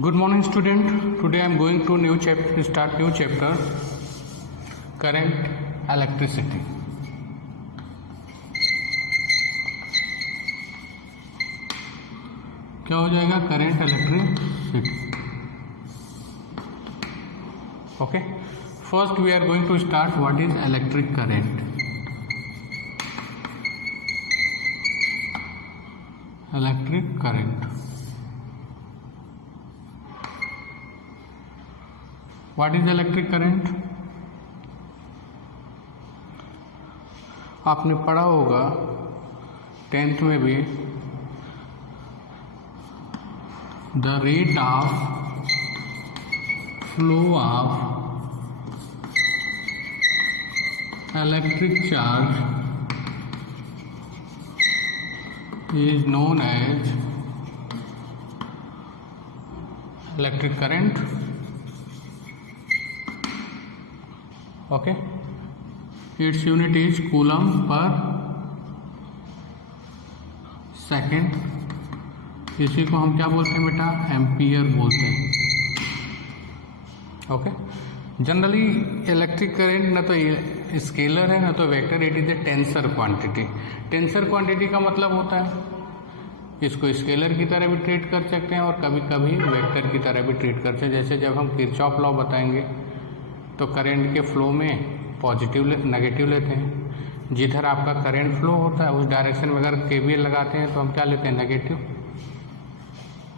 Good morning, student. Today I am going to start new chapter, current electricity. क्या हो जाएगा? Current electricity. Okay. First we are going to start what is electric current. Electric current. What is electric current? आपने पढ़ा होगा 10th में भी, the rate of flow of electric charge is known as electric current. Okay, its unit is coulomb per second. इसी को हम क्या बोलते हैं बेटा? एम्पियर बोलते हैं. ओके. जनरली इलेक्ट्रिक करंट ना तो स्केलर है ना तो vector, it is a tensor quantity. Tensor quantity का मतलब होता है इसको स्केलर की तरह भी ट्रीट कर सकते हैं और कभी कभी वेक्टर की तरह भी ट्रीट कर सकते हैं. जैसे जब हम किरचॉफ लॉ बताएंगे तो करंट के फ्लो में पॉजिटिव नेगेटिव लेते हैं. जिधर आपका करंट फ्लो होता है उस डायरेक्शन में अगर केवीएल लगाते हैं तो हम क्या लेते हैं? नेगेटिव.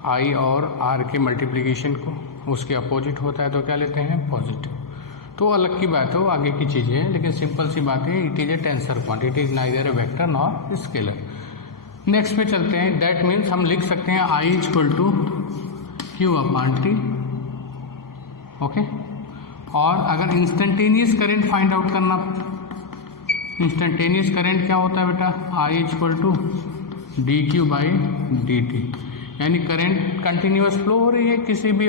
आई और आर के मल्टीप्लिकेशन को उसके अपोजिट होता है तो क्या लेते हैं? पॉजिटिव. तो अलग की बात है, वो आगे की चीज़ें हैं, लेकिन सिंपल सी बात है, it is a tensor quantity, is neither a vector nor scalar. Next पे चलते हैं. दैट मीन्स हम लिख सकते हैं I equal to Q upon T. Okay. और अगर इंस्टेंटेनियस करंट फाइंड आउट करना, इंस्टेंटेनियस करंट क्या होता है बेटा? I equal to D Q by D T. यानी करंट कंटिन्यूअस फ्लो हो रही है किसी भी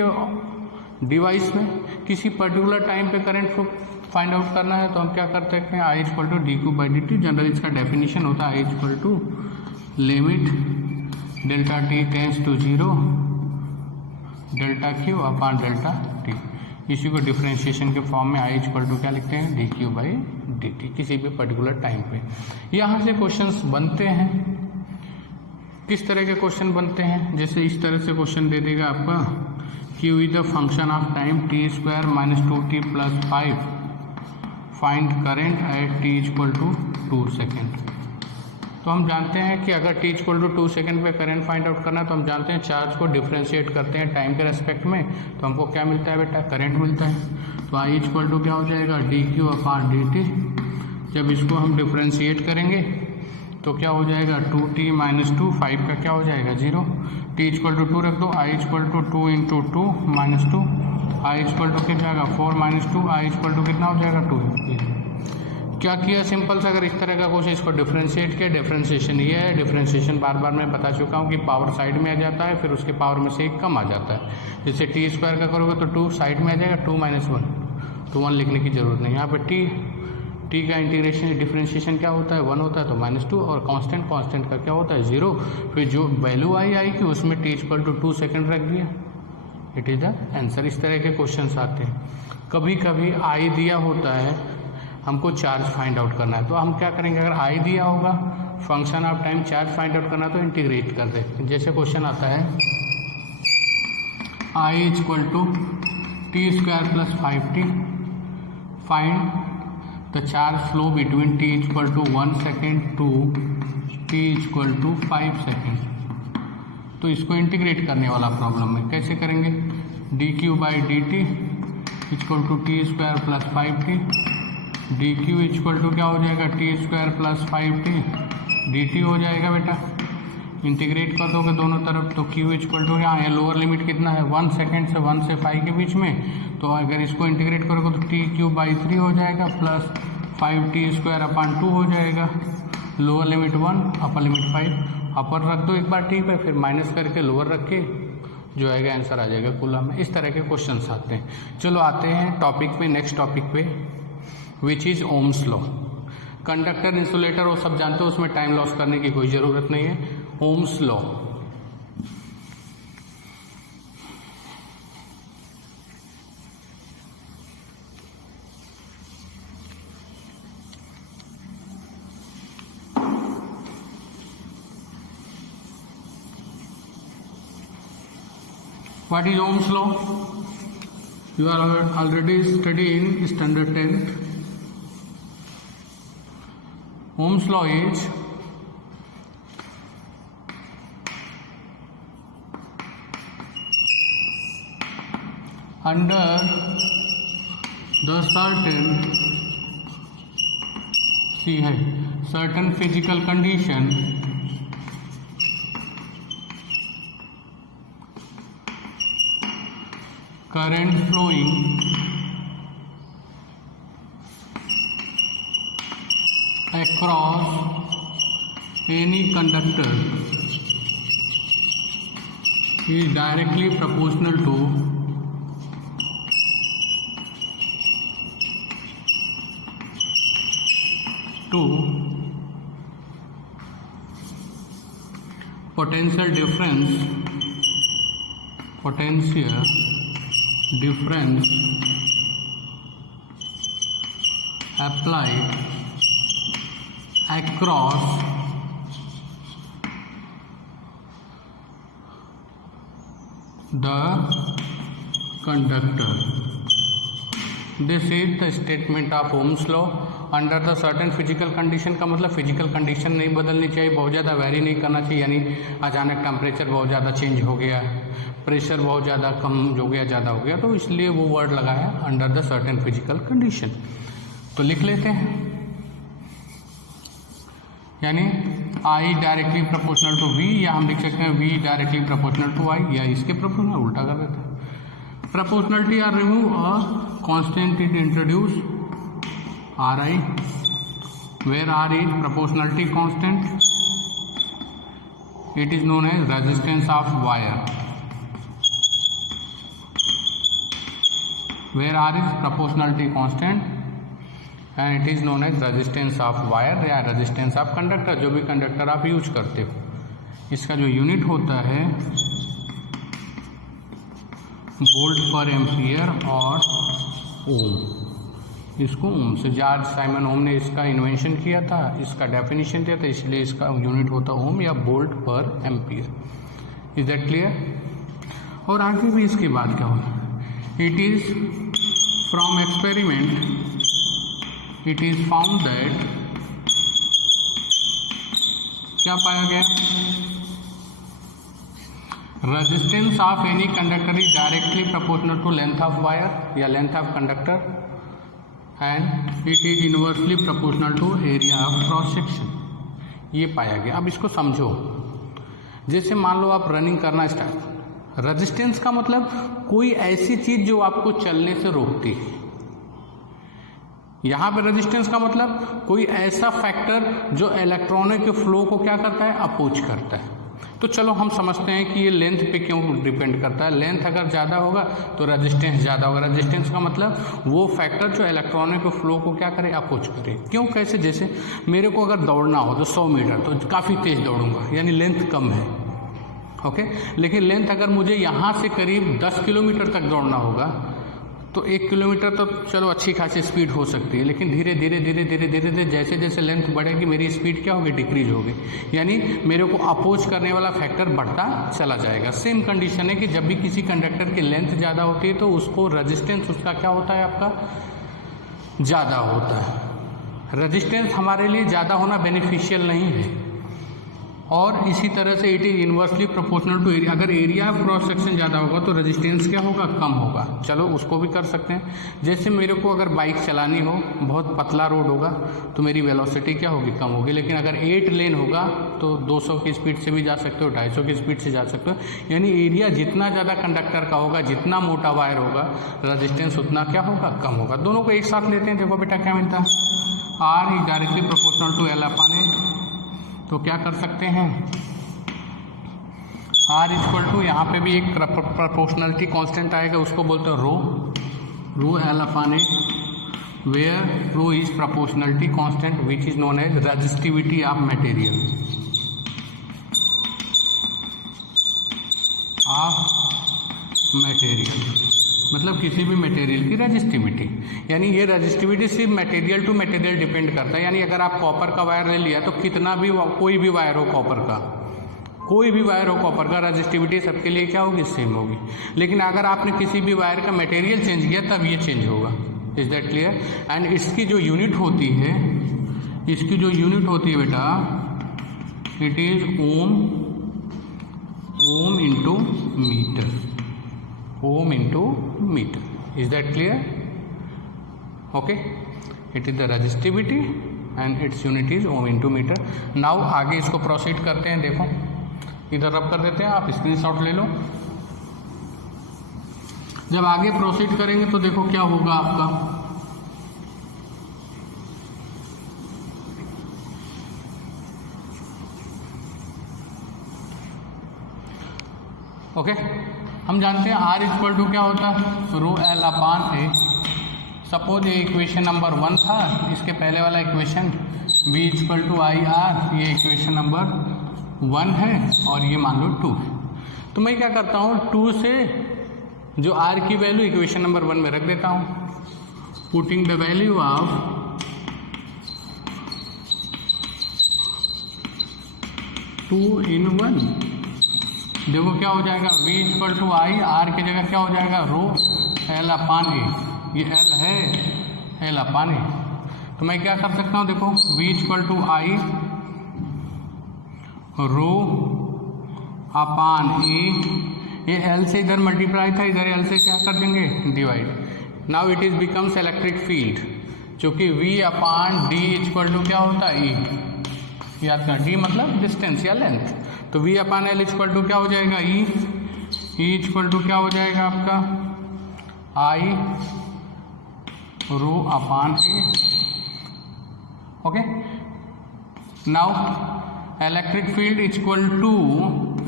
डिवाइस में, किसी पर्टिकुलर टाइम पे करंट फ्लो फाइंड आउट करना है तो हम क्या कर सकते हैं? I equal to D Q by D T. Generally इसका डेफिनेशन होता है I equal to limit delta T tends to zero delta Q upon delta T. इसी को डिफरेंशिएशन के फॉर्म में आई इक्वल टू क्या लिखते हैं? D Q by D T, किसी भी पर्टिकुलर टाइम पे. यहाँ से क्वेश्चंस बनते हैं. किस तरह के क्वेश्चन बनते हैं? जैसे इस तरह से क्वेश्चन दे देगा आपका, Q is the function of time T square minus 2t plus 5, find current at T equal to 2 second. तो हम जानते हैं कि अगर टी इक्वल टू 2 सेकेंड पे करंट फाइंड आउट करना है तो हम जानते हैं चार्ज को डिफ्रेंशिएट करते हैं टाइम के रेस्पेक्ट में तो हमको क्या मिलता है बेटा? करंट मिलता है. तो आई इक्वल टू क्या हो जाएगा? D Q upon D T. जब इसको हम डिफ्रेंशिएट करेंगे तो क्या हो जाएगा? 2t माइनस 2, 5 का क्या हो जाएगा? 0. टी इक्वल टू 2 रख दो. I equal to 2 into 2 minus 2. I equal to कितना जाएगा? 4 माइनस 2. आई इक्वल टू कितना हो जाएगा? 2. क्या किया? सिंपल से अगर इस तरह का क्वेश्चन, इसको डिफ्रेंशिएट किया. डिफ्रेंशिएशन ये है, डिफ्रेंशिएशन बार बार मैं बता चुका हूँ कि पावर साइड में आ जाता है, फिर उसके पावर में से एक कम आ जाता है. जैसे टी स्क्वायर का करोगे तो 2 साइड में आ जाएगा, 2 माइनस 1, तो 1 लिखने की जरूरत नहीं. यहाँ पे टी का इंटीग्रेशन डिफरेंशिएशन क्या होता है? 1 होता है तो -2, और कांस्टेंट का क्या होता है? 0. फिर जो वैल्यू आएगी उसमें टी इक्वल टू 2 सेकेंड रख दिया. It is the answer. इस तरह के क्वेश्चन आते हैं. कभी कभी आई दिया होता है, हमको चार्ज फाइंड आउट करना है तो हम क्या करेंगे? अगर आई दिया होगा, function of time charge find out करना है तो इंटीग्रेट कर दें. जैसे क्वेश्चन आता है I equal to T square plus 5t, find the charge flow between t equal to 1 second to t equal to 5 second. तो इसको इंटीग्रेट करने वाला प्रॉब्लम है. कैसे करेंगे? D Q by D T equal to T square plus 5t. D Q equal to क्या हो जाएगा? T square plus 5t D T हो जाएगा बेटा. इंटीग्रेट कर दोगे दोनों तरफ तो क्यू इक्वल टू यहाँ है, लोअर लिमिट कितना है? 1 सेकेंड से 1 से 5 के बीच में. तो अगर इसको इंटीग्रेट करोगे तो टी क्यू बाई 3 हो जाएगा प्लस 5t स्क्वायर अपॉन 2 हो जाएगा. Lower limit 1, upper limit 5. अपर रख दो एक बार टी पे, फिर माइनस करके लोअर रख के जो आएगा आंसर आ जाएगा कूलम में. इस तरह के क्वेश्चन आते हैं. चलो आते हैं टॉपिक पे, नेक्स्ट टॉपिक पे, which is Ohm's law. Conductor, insulator वो सब जानते हो, उसमें टाइम लॉस करने की कोई ज़रूरत नहीं है. Ohm's law, What is Ohm's law? You are already studying standard 10th. Ohm's law is under the certain physical condition current flowing across any conductor is directly proportional to potential difference applied across the conductor. This is the statement of Ohm's law. Under the certain physical condition का मतलब physical condition नहीं बदलनी चाहिए, बहुत ज़्यादा very नहीं करना चाहिए, यानी अचानक टेम्परेचर बहुत ज़्यादा चेंज हो गया, प्रेशर बहुत ज़्यादा कम हो गया, ज़्यादा हो गया, तो इसलिए वो वर्ड लगाया under the certain physical condition. तो लिख लेते हैं, यानी I directly proportional to V, या हम लिख सकते हैं V directly proportional to I, या इसके प्रोपोर्शनल उल्टा कर देते हैं। Proportionality are remove a constant is introduce Ri, where R is proportionality constant, it is known as resistance of wire. Where R is proportionality constant and it is known as resistance of wire या resistance of conductor, जो भी conductor आप use करते हो। इसका जो unit होता है वोल्ट पर एम्पियर और ओम, इसको ओम से, जॉर्ज साइमन ओम ने इसका इन्वेंशन किया था, इसका डेफिनेशन दिया था, इसलिए इसका यूनिट होता ओम या वोल्ट पर एम्पियर। Is that clear? और आगे भी इसके बाद क्या होगा, it is from experiment it is found that, क्या पाया गया, resistance of any conductor is directly proportional to length of wire या length of conductor and it is inversely proportional to area of cross section. ये पाया गया। अब इसको समझो, जैसे मान लो आप रनिंग करना स्टार्ट, रेजिस्टेंस का मतलब कोई ऐसी चीज जो आपको चलने से रोकती है। यहाँ पे रेजिस्टेंस का मतलब कोई ऐसा फैक्टर जो इलेक्ट्रॉनों के फ्लो को क्या करता है, अपोज करता है। तो चलो हम समझते हैं कि ये लेंथ पे क्यों डिपेंड करता है। लेंथ अगर ज़्यादा होगा तो रेजिस्टेंस ज़्यादा होगा। रेजिस्टेंस का मतलब वो फैक्टर जो इलेक्ट्रॉनों के फ्लो को क्या करे, अपोज करे। क्यों, कैसे, जैसे मेरे को अगर दौड़ना हो तो 100 मीटर तो काफ़ी तेज़ दौड़ूंगा, यानी लेंथ कम है, ओके। लेकिन लेंथ अगर मुझे यहाँ से करीब 10 किलोमीटर तक दौड़ना होगा तो 1 किलोमीटर तो चलो अच्छी खासी स्पीड हो सकती है, लेकिन धीरे धीरे धीरे धीरे धीरे धीरे जैसे जैसे लेंथ बढ़ेगी मेरी स्पीड क्या होगी, डिक्रीज होगी, यानी मेरे को अपोज करने वाला फैक्टर बढ़ता चला जाएगा। सेम कंडीशन है कि जब भी किसी कंडक्टर की लेंथ ज़्यादा होती है तो उसको रेजिस्टेंस उसका क्या होता है, आपका ज़्यादा होता है। रेजिस्टेंस हमारे लिए ज़्यादा होना बेनिफिशियल नहीं है। और इसी तरह से it is inversely proportional to area. अगर एरिया ऑफ क्रॉस सेक्शन ज़्यादा होगा तो रेजिस्टेंस क्या होगा, कम होगा। चलो उसको भी कर सकते हैं। जैसे मेरे को अगर बाइक चलानी हो, बहुत पतला रोड होगा तो मेरी वेलोसिटी क्या होगी, कम होगी। लेकिन अगर 8 लेन होगा तो 200 की स्पीड से भी जा सकते हो, 250 की स्पीड से जा सकते हो। यानी एरिया जितना ज़्यादा कंडक्टर का होगा, जितना मोटा वायर होगा, रेजिस्टेंस उतना क्या होगा, कम होगा। दोनों को एक साथ लेते हैं, देखो बेटा क्या मिलता है, R is directly proportional to L upon A. तो क्या कर सकते हैं, आर इक्वल टू, यहाँ पे भी एक प्रोपोर्शनलिटी कांस्टेंट आएगा, उसको बोलते हैं rho, rho L upon A, where rho is proportionality constant which is known as resistivity of material, मतलब किसी भी मटेरियल की रेजिस्टिविटी। यानी ये रेजिस्टिविटी सिर्फ मटेरियल टू मटेरियल डिपेंड करता है। यानी अगर आप कॉपर का वायर ले लिया तो कितना भी, कोई भी वायर हो कॉपर का, कोई भी वायर हो कॉपर का, रजिस्टिविटी सबके लिए क्या होगी, सेम होगी। लेकिन अगर आपने किसी भी वायर का मटेरियल चेंज किया तब ये चेंज होगा। Is that clear? एंड इसकी जो यूनिट होती है, इसकी जो यूनिट होती है बेटा, it is ohm into meter, ohm into meter. Is that clear? Okay, it is the resistivity and its unit is ohm into meter. Now आगे इसको प्रोसीड करते हैं। देखो इधर रब कर देते हैं, आप स्क्रीनशॉट ले लो। जब आगे प्रोसीड करेंगे तो देखो क्या होगा आपका, ओके हम जानते हैं R इक्वल टू क्या होता है, rho L upon A. Suppose ये इक्वेशन नंबर 1 था, इसके पहले वाला equation V equal to I R, ये इक्वेशन नंबर 1 है और ये मान लो 2 है। तो मैं क्या करता हूँ, 2 से जो R की वैल्यू इक्वेशन नंबर 1 में रख देता हूँ, putting the value of 2 in 1। देखो क्या हो जाएगा, V equal to I, R की जगह क्या हो जाएगा, रो एल अपान ए। ये L है, एल अपान ए। तो मैं क्या कर सकता हूँ, देखो V equal to I row upon ए, ये L से इधर मल्टीप्लाई था, इधर L से क्या कर देंगे, divide. Now it is becomes electric field, क्योंकि V upon D equal to क्या होता है, E। याद कर, D मतलब डिस्टेंस या लेंथ, तो V upon L equal to क्या हो जाएगा, E इक्वल टू क्या हो जाएगा आपका, I rho upon A. Okay, now electric field equal to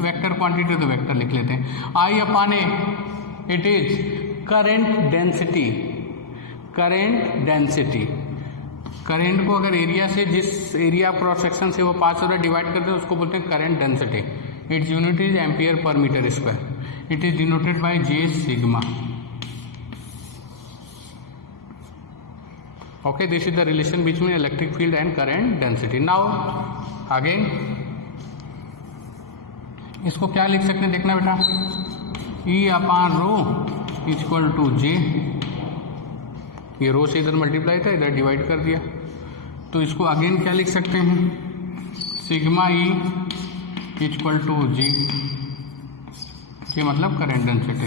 vector quantity, तो वेक्टर लिख लेते हैं, I upon A, it is current density. Current density, current को अगर एरिया से, जिस एरिया क्रॉस सेक्शन से वो पास हो रहा है, डिवाइड करते हैं, उसको बोलते हैं current density. Its unit is ampere per metre square. It is denoted by J sigma. Okay, this is the relation between electric field and current density. Now again इसको क्या लिख सकते हैं, देखना बेटा, E upon rho equal to J। ये रो से इधर मल्टीप्लाई था, इधर डिवाइड कर दिया, तो इसको अगेन क्या लिख सकते हैं, sigma E equal to J, ये मतलब current density.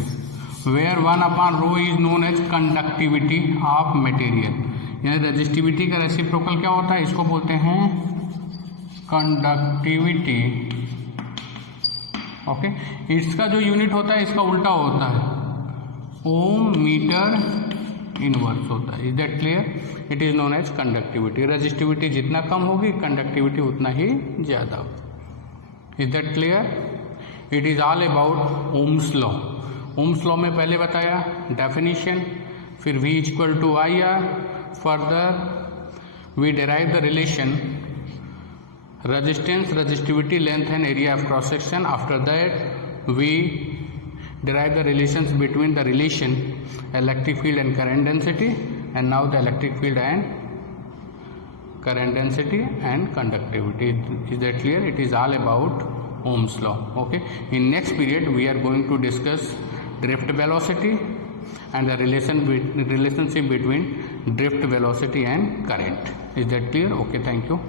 Where 1 upon rho is known as conductivity of material. यानी रेजिस्टिविटी का रेसिप्रोकल क्या होता है, इसको बोलते हैं कंडक्टिविटी। ओके, इसका जो यूनिट होता है इसका उल्टा होता है, ओम मीटर इनवर्स होता है। Is that clear? It is known as conductivity. Resistivity जितना कम होगी, कंडक्टिविटी उतना ही ज्यादा होगी। Is that clear? It is all about ohm's law. Ohm's law में पहले बताया डेफिनेशन, फिर V equal to I R. Further, we derive the relation resistance, resistivity, length and area of cross section. After that, we derive the relations between the relation electric field and current density, and now the electric field and current density and conductivity. Is that clear? It is all about Ohm's law. Okay. In next period, we are going to discuss drift velocity and the relationship between drift velocity and current. Is that clear? Okay, thank you.